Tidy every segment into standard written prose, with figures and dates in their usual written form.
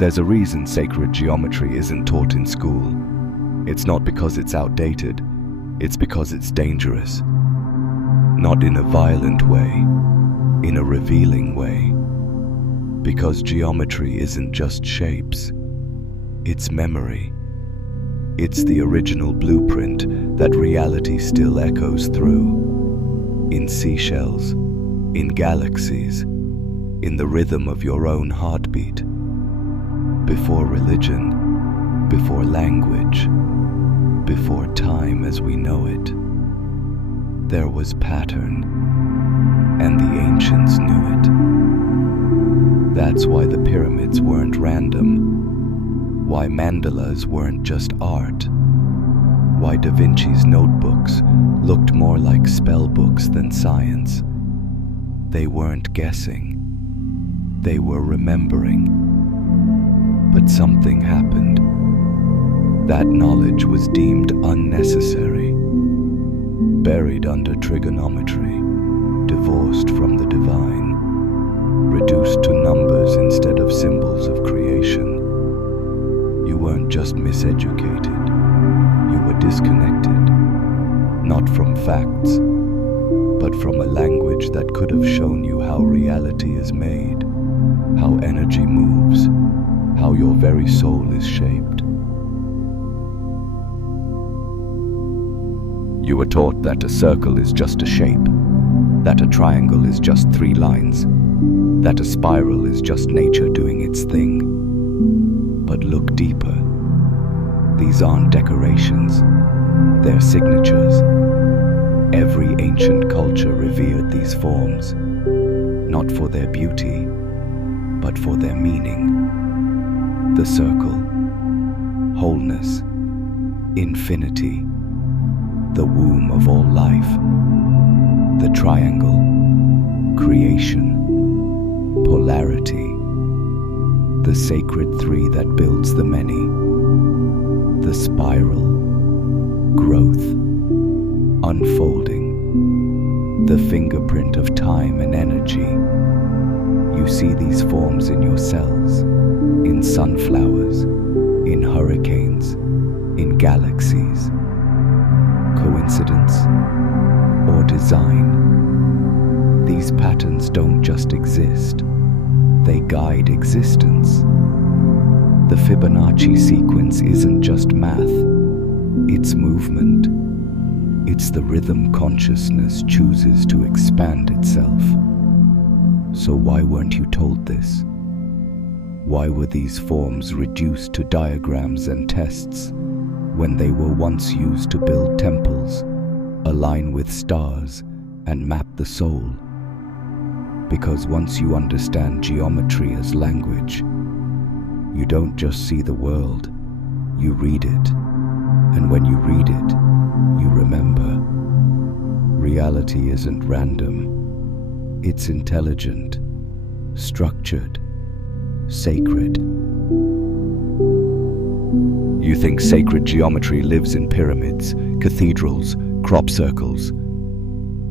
There's a reason sacred geometry isn't taught in school. It's not because it's outdated, it's because it's dangerous. Not in a violent way, in a revealing way. Because geometry isn't just shapes, it's memory. It's the original blueprint that reality still echoes through. In seashells, in galaxies, in the rhythm of your own heartbeat. Before religion, before language, before time as we know it, there was pattern, and the ancients knew it. That's why the pyramids weren't random, why mandalas weren't just art, why Da Vinci's notebooks looked more like spell books than science. They weren't guessing, they were remembering. But something happened. That knowledge was deemed unnecessary, buried under trigonometry, divorced from the divine, reduced to numbers instead of symbols of creation. You weren't just miseducated, you were disconnected, not from facts, but from a language that could have shown you how reality is made, how energy moves, how your very soul is shaped. You were taught that a circle is just a shape, that a triangle is just 3 lines, that a spiral is just nature doing its thing. But look deeper. These aren't decorations, they're signatures. Every ancient culture revered these forms, not for their beauty, but for their meaning. The circle, wholeness, infinity, the womb of all life. The triangle, creation, polarity, the sacred 3 that builds the many. The spiral, growth, unfolding, the fingerprint of time and energy. You see these forms in your cells, in sunflowers, in hurricanes, in galaxies. Coincidence or design? These patterns don't just exist, they guide existence. The Fibonacci sequence isn't just math, it's movement. It's the rhythm consciousness chooses to expand itself. So why weren't you told this? Why were these forms reduced to diagrams and tests when they were once used to build temples, align with stars, and map the soul? Because once you understand geometry as language, you don't just see the world, you read it. And when you read it, you remember. Reality isn't random, it's intelligent, structured, sacred. You think sacred geometry lives in pyramids, cathedrals, crop circles,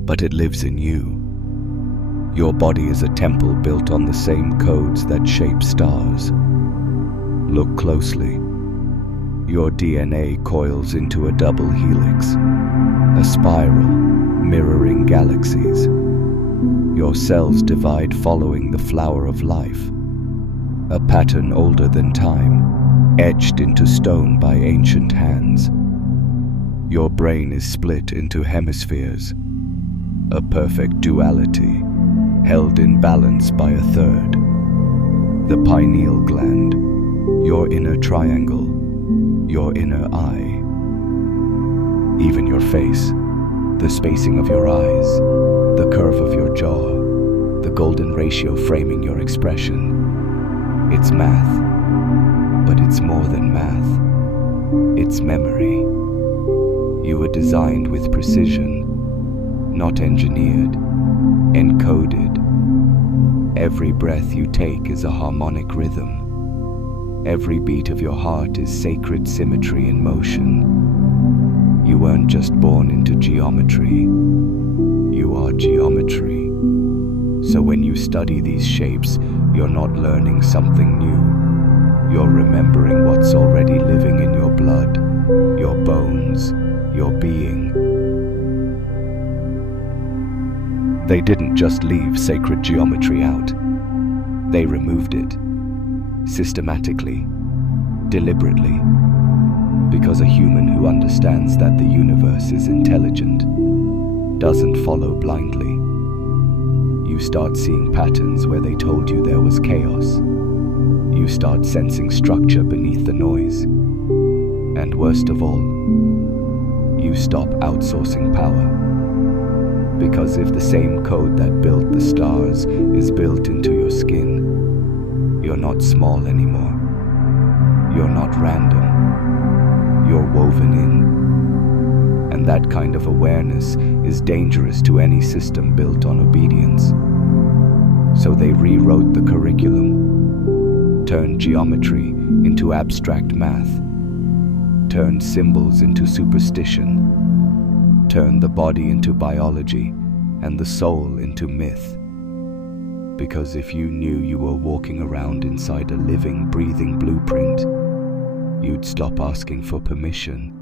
but it lives in you. Your body is a temple built on the same codes that shape stars. Look closely. Your DNA coils into a double helix, a spiral mirroring galaxies. Your cells divide following the flower of life, a pattern older than time, etched into stone by ancient hands. Your brain is split into hemispheres, a perfect duality, held in balance by a third. The pineal gland, your inner triangle, your inner eye. Even your face, the spacing of your eyes, the curve of your jaw, the golden ratio framing your expression. It's math, but it's more than math. It's memory. You were designed with precision, not engineered, encoded. Every breath you take is a harmonic rhythm. Every beat of your heart is sacred symmetry in motion. You weren't just born into geometry, you are geometry. So when you study these shapes, you're not learning something new. You're remembering what's already living in your blood, your bones, your being. They didn't just leave sacred geometry out. They removed it, systematically, deliberately, because a human who understands that the universe is intelligent doesn't follow blindly. You start seeing patterns where they told you there was chaos. You start sensing structure beneath the noise. And worst of all, you stop outsourcing power. Because if the same code that built the stars is built into your skin, you're not small anymore. You're not random. You're woven in. And that kind of awareness is dangerous to any system built on obedience. So they rewrote the curriculum, turned geometry into abstract math, turned symbols into superstition, turned the body into biology and the soul into myth. Because if you knew you were walking around inside a living, breathing blueprint, you'd stop asking for permission.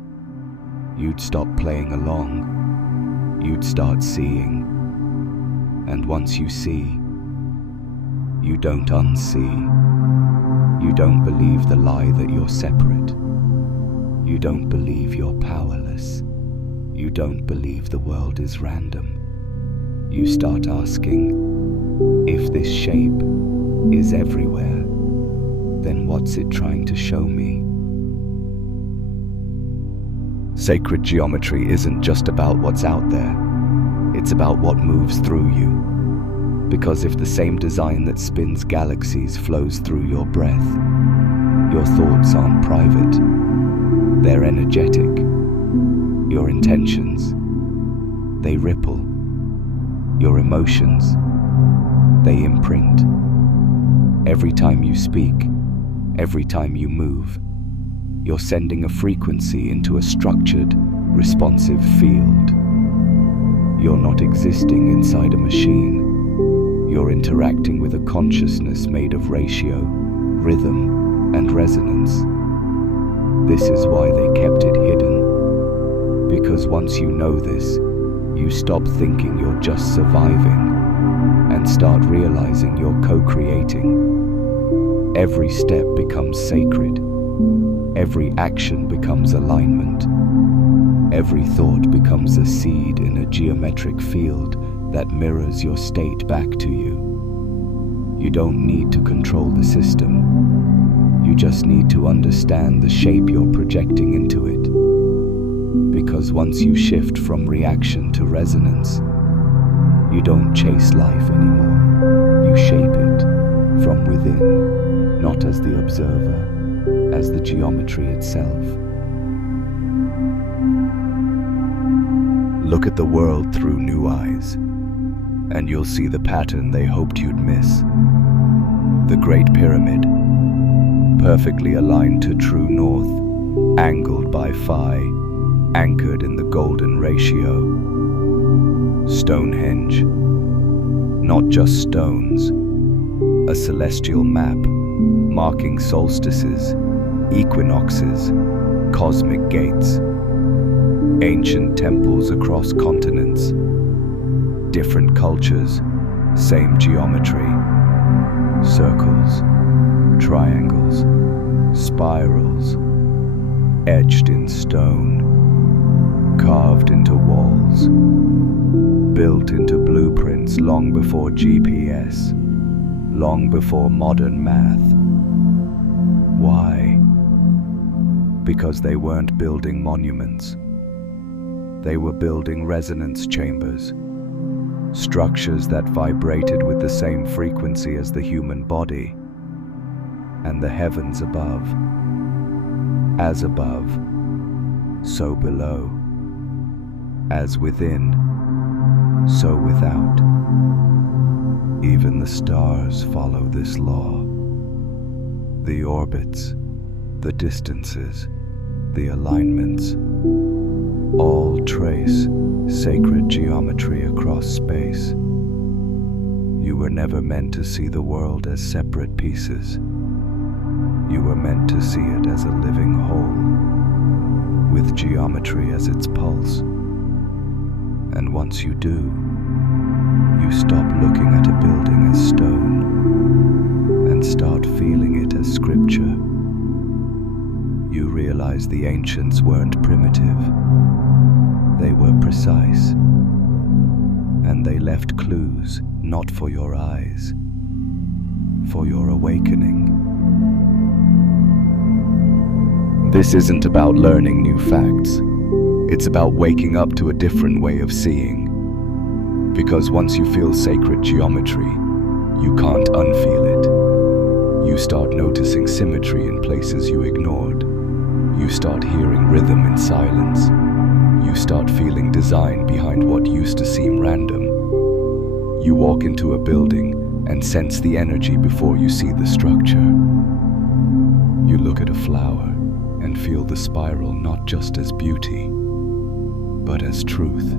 You'd stop playing along. You'd start seeing. And once you see, you don't unsee. You don't believe the lie that you're separate. You don't believe you're powerless. You don't believe the world is random. You start asking, if this shape is everywhere, then what's it trying to show me? Sacred geometry isn't just about what's out there. It's about what moves through you. Because if the same design that spins galaxies flows through your breath, your thoughts aren't private. They're energetic. Your intentions, they ripple. Your emotions, they imprint. Every time you speak, every time you move, you're sending a frequency into a structured, responsive field. You're not existing inside a machine. You're interacting with a consciousness made of ratio, rhythm, and resonance. This is why they kept it hidden. Because once you know this, you stop thinking you're just surviving and start realizing you're co-creating. Every step becomes sacred. Every action becomes alignment. Every thought becomes a seed in a geometric field that mirrors your state back to you. You don't need to control the system. You just need to understand the shape you're projecting into it. Because once you shift from reaction to resonance, you don't chase life anymore. You shape it from within, not as the observer, as the geometry itself. Look at the world through new eyes, and you'll see the pattern they hoped you'd miss. The Great Pyramid, perfectly aligned to true north, angled by phi, anchored in the golden ratio. Stonehenge, not just stones, a celestial map marking solstices, equinoxes, cosmic gates. Ancient temples across continents, different cultures, same geometry. Circles, triangles, spirals, etched in stone, carved into walls, built into blueprints long before GPS, long before modern math. Why? Because they weren't building monuments. They were building resonance chambers, structures that vibrated with the same frequency as the human body and the heavens above. As above, so below. As within, so without. Even the stars follow this law. The orbits, the distances, the alignments, all trace sacred geometry across space. You were never meant to see the world as separate pieces. You were meant to see it as a living whole, with geometry as its pulse. And once you do, you stop looking at a building as stone and start feeling it as scripture. You realize the ancients weren't primitive. They were precise, and they left clues not for your eyes, for your awakening. This isn't about learning new facts. It's about waking up to a different way of seeing. Because once you feel sacred geometry, you can't unfeel it. You start noticing symmetry in places you ignored. You start hearing rhythm in silence. You start feeling design behind what used to seem random. You walk into a building and sense the energy before you see the structure. You look at a flower and feel the spiral not just as beauty, but as truth.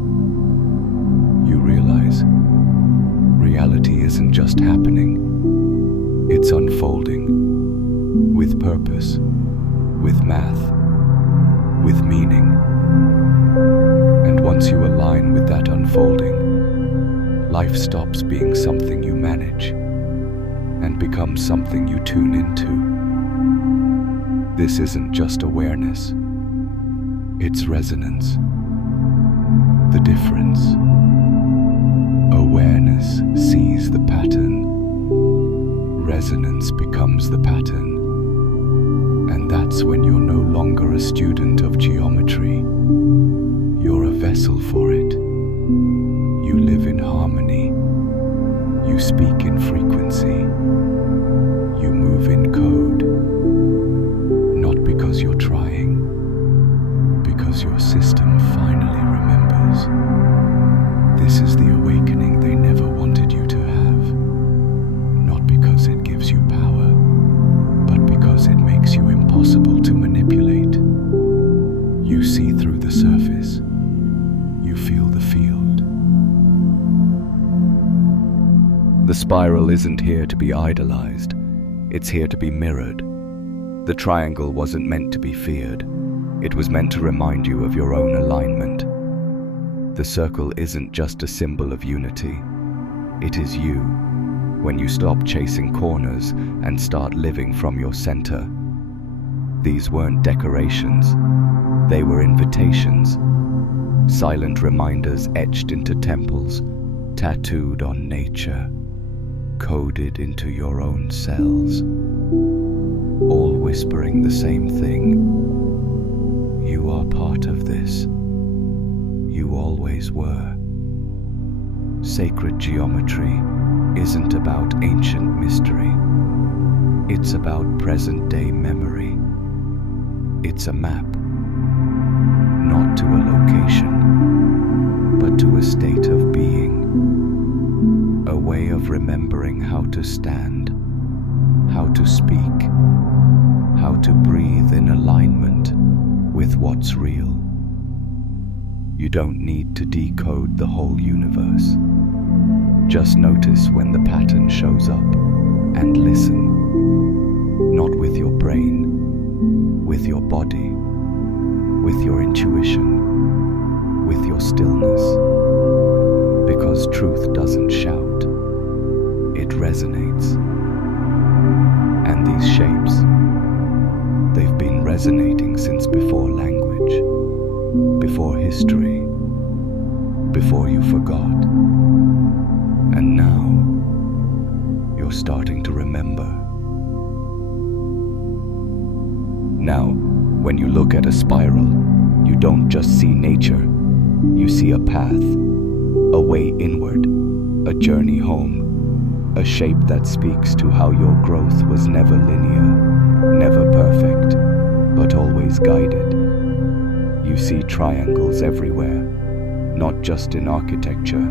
You realize reality isn't just happening, it's unfolding, with purpose, with math, with meaning. And once you align with that unfolding, life stops being something you manage and becomes something you tune into. This isn't just awareness, it's resonance. The difference. Awareness sees the pattern. Resonance becomes the pattern. And that's when you're no longer a student of geometry. You're a vessel for it. You live in harmony. You speak in frequency. You move in code. Not because you're trying, because your system finally remembers. This is the awakening they never wanted you to have. Not because it gives you power, but because it makes you impossible to manipulate. You see through the surface. You feel the field. The spiral isn't here to be idolized. It's here to be mirrored. The triangle wasn't meant to be feared. It was meant to remind you of your own alignment. The circle isn't just a symbol of unity. It is you, when you stop chasing corners and start living from your center. These weren't decorations. They were invitations. Silent reminders etched into temples, tattooed on nature, coded into your own cells, all whispering the same thing. You are part of this. You always were. Sacred geometry isn't about ancient mystery. It's about present-day memory. It's a map, not to a location, but to a state of being. A way of remembering how to stand, how to speak, how to breathe in alignment with what's real. You don't need to decode the whole universe. Just notice when the pattern shows up and listen. Not with your brain, with your body, with your intuition, with your stillness. Because truth doesn't shout, it resonates. And these shapes, they've been resonating since before language, before history, before you forgot. And now, you're starting to remember. Now, when you look at a spiral, you don't just see nature, you see a path, a way inward, a journey home, a shape that speaks to how your growth was never linear, never perfect, but always guided. You see triangles everywhere, not just in architecture,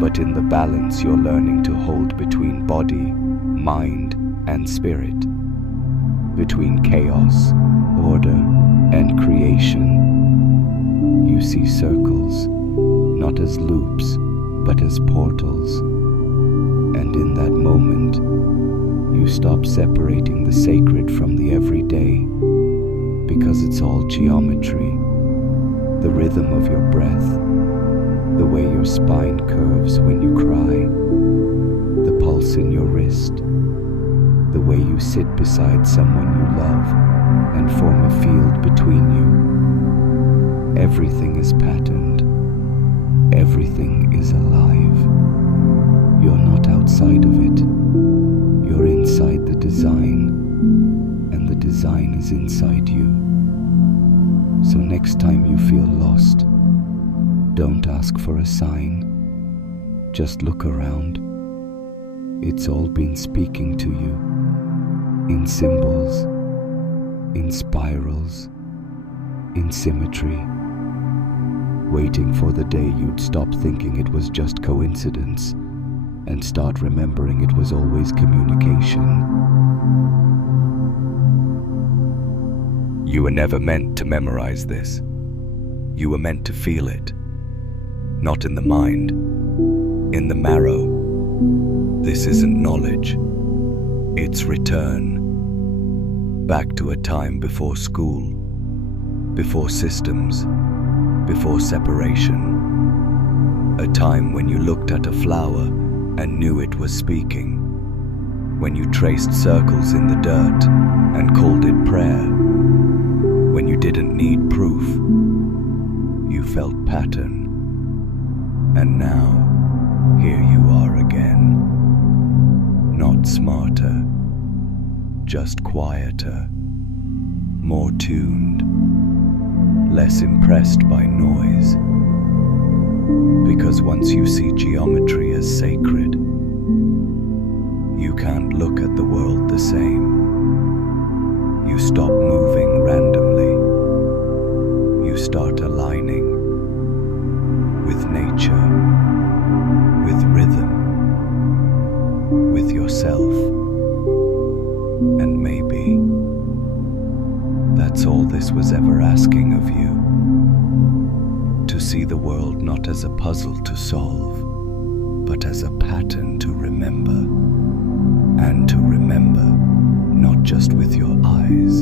but in the balance you're learning to hold between body, mind, and spirit, between chaos, order, and creation. You see circles, not as loops, but as portals. And in that moment, you stop separating the sacred from the everyday, because it's all geometry. The rhythm of your breath, the way your spine curves when you cry, the pulse in your wrist, the way you sit beside someone you love and form a field between you. Everything is patterned. Everything is alive. You're not outside of it. You're inside the design, and the design is inside you. So next time you feel lost, don't ask for a sign. Just look around. It's all been speaking to you, in symbols, in spirals, in symmetry, waiting for the day you'd stop thinking it was just coincidence and start remembering it was always communication. You were never meant to memorize this. You were meant to feel it. Not in the mind, in the marrow. This isn't knowledge. It's return. Back to a time before school, before systems, before separation. A time when you looked at a flower and knew it was speaking. When you traced circles in the dirt and called it prayer. When you didn't need proof. You felt pattern. And now, here you are again. Not smarter, just quieter, more tuned, less impressed by noise. Because once you see geometry as sacred, you can't look at the world the same. You stop moving randomly. You start aligning with nature, with rhythm, with yourself. And maybe that's all this was ever asking of you. To see the world not as a puzzle to solve, but as a pattern to remember. And to remember not just with your eyes,